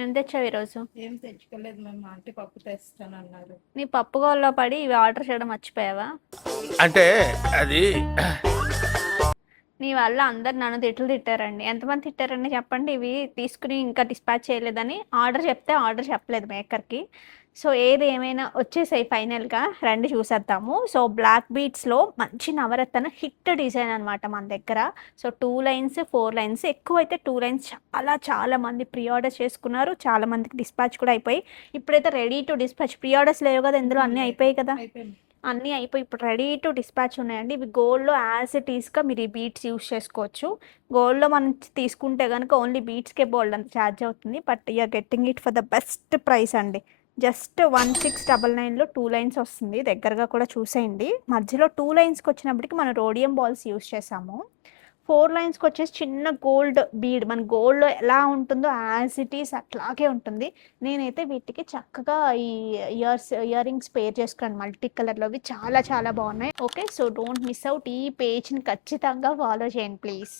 ఏం తెచ్చావు ఈరోజు? ఏం తెచ్చుకోలేదు మ్యామ్, ఆంటీ పప్పు తెస్తానన్నారు. నీ పప్పు గోల్లో పడి ఇవి ఆర్డర్ చేయడం మర్చిపోయావా? అంటే అది నీ వల్ల అందరు నన్ను తిట్టారండి. ఎంతమంది తిట్టారండి చెప్పండి? ఇవి తీసుకుని ఇంకా డిస్పాచ్ చేయలేదని ఆర్డర్ చెప్తే ఆర్డర్ చెప్పలేదు మేకర్కి. సో ఏది ఏమైనా వచ్చేసాయి ఫైనల్గా, రండి చూసేద్దాము. సో బ్లాక్ బీట్స్లో మంచి నవరత్న హిట్ డిజైన్ అనమాట మన దగ్గర. సో 2 లైన్స్ 4 లైన్స్, ఎక్కువ అయితే 2 లైన్స్ చాలా మంది ప్రీ ఆర్డర్ చేసుకున్నారు. చాలా మందికి డిస్పాచ్ కూడా అయిపోయి, ఇప్పుడైతే ready to dispatch. Pre orders లేవు కదా ఇందులో, అన్నీ అయిపోయాయి కదా. అయిపోయింది. అన్నీ అయిపోయి ఇప్పుడు రెడీ టు డిస్పాచ్ ఉన్నాయండి. ఇవి గోల్డ్లో యాజ్ ఇట్ ఈస్గా మీరు ఈ బీట్స్ యూస్ చేసుకోవచ్చు. గోల్డ్లో మనం తీసుకుంటే కనుక ఓన్లీ బీట్స్కే బోల్డ్ అంత ఛార్జ్ అవుతుంది. But you're getting it for the best price అండి. జస్ట్ 1699లో 2 లైన్స్ వస్తుంది. దగ్గరగా కూడా చూసేయండి. మధ్యలో 2 లైన్స్కి వచ్చినప్పటికి మనం రోడియం బాల్స్ యూస్ చేసాము. 4 లైన్స్కి వచ్చేసి చిన్న గోల్డ్ బీడ్, మన గోల్డ్లో ఎలా ఉంటుందో యాజ్ ఇట్ ఈస్ అట్లాగే ఉంటుంది. నేనైతే వీటికి చక్కగా ఈ ఇయర్ రింగ్స్ పేర్ చేసుకోండి మల్టీ కలర్లో. అవి చాలా బాగున్నాయి. Okay, so don't miss out. ఈ పేజ్ని ఖచ్చితంగా ఫాలో చేయండి ప్లీజ్.